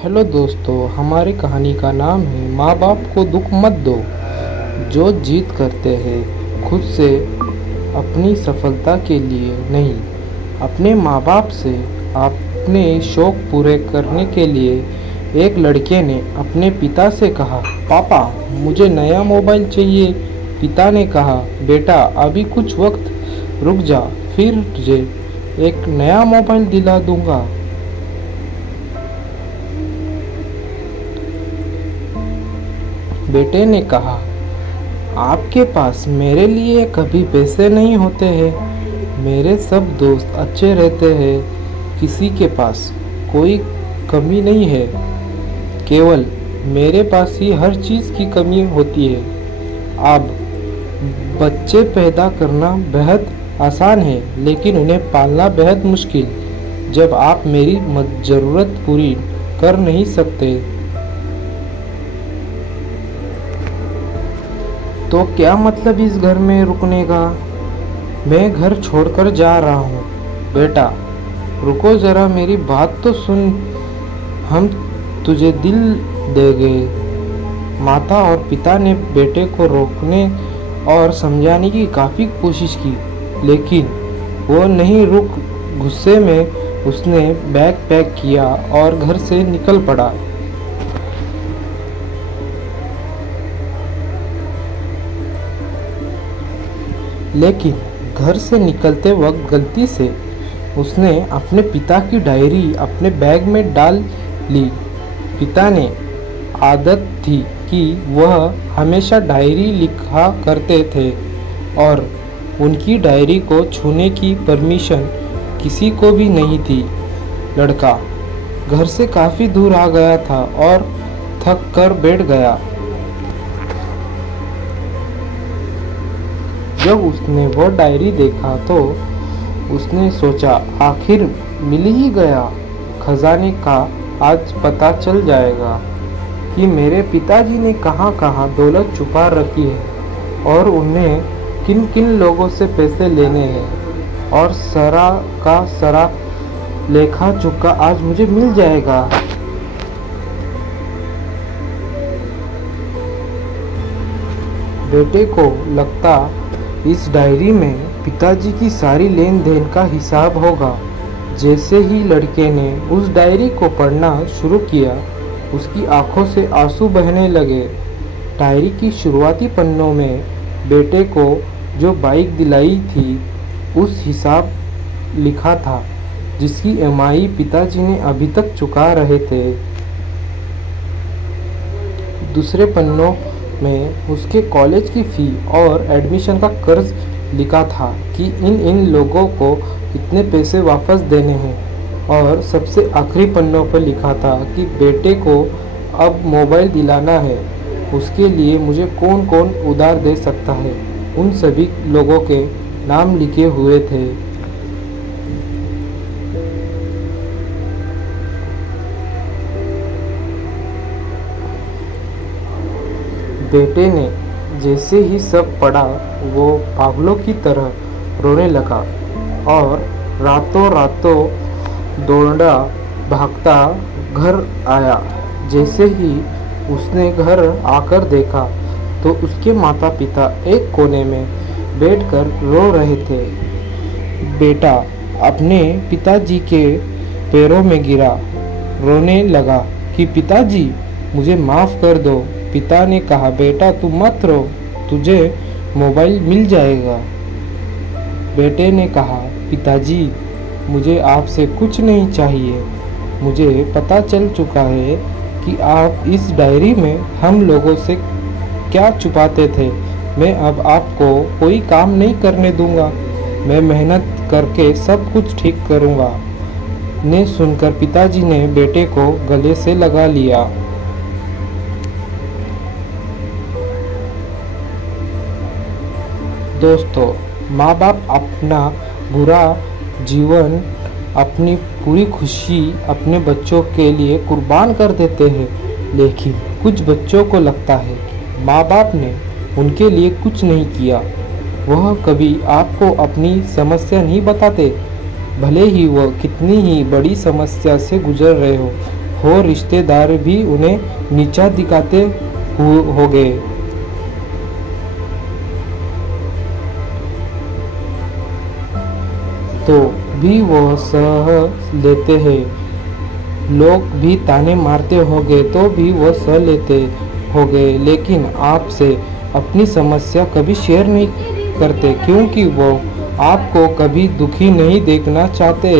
Hello दोस्तों, हमारी कहानी का नाम है माँ बाप को दुख मत दो। जो जीत करते हैं खुद से, अपनी सफलता के लिए नहीं, अपने माँ बाप से अपने शौक पूरे करने के लिए। एक लड़के ने अपने पिता से कहा, पापा मुझे नया मोबाइल चाहिए। पिता ने कहा, बेटा अभी कुछ वक्त रुक जा, फिर तुझे एक नया मोबाइल दिला दूंगा। बेटे ने कहा, आपके पास मेरे लिए कभी पैसे नहीं होते हैं। मेरे सब दोस्त अच्छे रहते हैं, किसी के पास कोई कमी नहीं है। केवल मेरे पास ही हर चीज़ की कमी होती है। अब बच्चे पैदा करना बेहद आसान है, लेकिन उन्हें पालना बेहद मुश्किल। जब आप मेरी ज़रूरत पूरी कर नहीं सकते तो क्या मतलब इस घर में रुकने का। मैं घर छोड़कर जा रहा हूँ। बेटा रुको ज़रा, मेरी बात तो सुन। हम तुझे दिल देंगे। माता और पिता ने बेटे को रोकने और समझाने की काफ़ी कोशिश की, लेकिन वो नहीं रुक। गुस्से में उसने बैग पैक किया और घर से निकल पड़ा। लेकिन घर से निकलते वक्त गलती से उसने अपने पिता की डायरी अपने बैग में डाल ली। पिता ने आदत थी कि वह हमेशा डायरी लिखा करते थे और उनकी डायरी को छूने की परमिशन किसी को भी नहीं थी। लड़का घर से काफ़ी दूर आ गया था और थक कर बैठ गया। जब उसने वो डायरी देखा तो उसने सोचा, आखिर मिल ही गया। खजाने का आज पता चल जाएगा कि मेरे पिताजी ने कहाँ कहाँ दौलत छुपा रखी है और उन्हें किन किन लोगों से पैसे लेने हैं। और सरा का सरा लेखा चुका आज मुझे मिल जाएगा। बेटे को लगता इस डायरी में पिताजी की सारी लेन देन का हिसाब होगा। जैसे ही लड़के ने उस डायरी को पढ़ना शुरू किया, उसकी आंखों से आंसू बहने लगे। डायरी की शुरुआती पन्नों में बेटे को जो बाइक दिलाई थी उस हिसाब लिखा था, जिसकी ईएमआई पिताजी ने अभी तक चुका रहे थे। दूसरे पन्नों में उसके कॉलेज की फ़ी और एडमिशन का कर्ज लिखा था कि इन लोगों को इतने पैसे वापस देने हैं। और सबसे आखिरी पन्नों पर लिखा था कि बेटे को अब मोबाइल दिलाना है, उसके लिए मुझे कौन कौन उधार दे सकता है। उन सभी लोगों के नाम लिखे हुए थे। बेटे ने जैसे ही सब पढ़ा, वो पागलों की तरह रोने लगा और रातों रातों दौड़ा भागता घर आया। जैसे ही उसने घर आकर देखा तो उसके माता पिता एक कोने में बैठकर रो रहे थे। बेटा अपने पिताजी के पैरों में गिरा, रोने लगा कि पिताजी मुझे माफ़ कर दो। पिता ने कहा, बेटा तू मत रो, तुझे मोबाइल मिल जाएगा। बेटे ने कहा, पिताजी मुझे आपसे कुछ नहीं चाहिए। मुझे पता चल चुका है कि आप इस डायरी में हम लोगों से क्या छुपाते थे। मैं अब आपको कोई काम नहीं करने दूंगा। मैं मेहनत करके सब कुछ ठीक करूंगा। ने सुनकर पिताजी ने बेटे को गले से लगा लिया। दोस्तों, माँ बाप अपना पूरा जीवन, अपनी पूरी खुशी अपने बच्चों के लिए कुर्बान कर देते हैं, लेकिन कुछ बच्चों को लगता है कि माँ बाप ने उनके लिए कुछ नहीं किया। वह कभी आपको अपनी समस्या नहीं बताते, भले ही वह कितनी ही बड़ी समस्या से गुजर रहे हो। हो रिश्तेदार भी उन्हें नीचा दिखाते हो गए। तो भी वो सह लेते हैं। लोग भी ताने मारते होंगे तो भी वो सह लेते होंगे, लेकिन आपसे अपनी समस्या कभी शेयर नहीं करते क्योंकि वो आपको कभी दुखी नहीं देखना चाहते।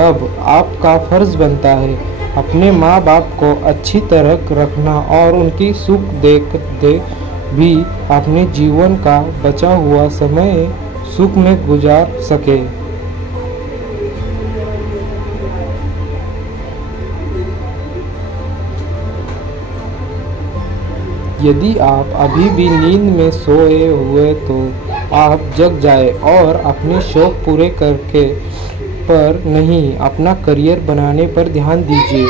अब आपका फर्ज बनता है अपने माँ बाप को अच्छी तरह रखना और उनकी सुख देख भी अपने जीवन का बचा हुआ समय सुख में गुजार सके। यदि आप अभी भी नींद में सोए हुए तो आप जग जाए और अपने शौक पूरे करके पर नहीं, अपना करियर बनाने पर ध्यान दीजिए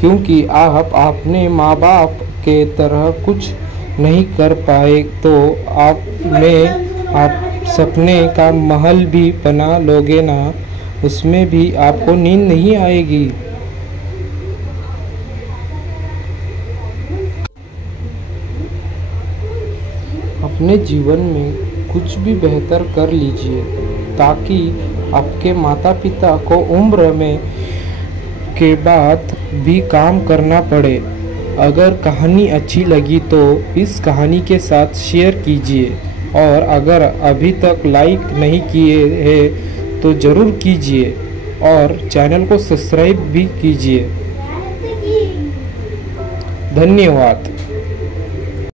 क्योंकि आप अपने माँ बाप के तरह कुछ नहीं कर पाए तो आप सपने का महल भी बना लोगे ना, उसमें भी आपको नींद नहीं आएगी। अपने जीवन में कुछ भी बेहतर कर लीजिए ताकि आपके माता पिता को उम्र में के बाद भी काम करना पड़े। अगर कहानी अच्छी लगी तो इस कहानी के साथ शेयर कीजिए और अगर अभी तक लाइक नहीं किए हैं तो ज़रूर कीजिए और चैनल को सब्सक्राइब भी कीजिए। धन्यवाद।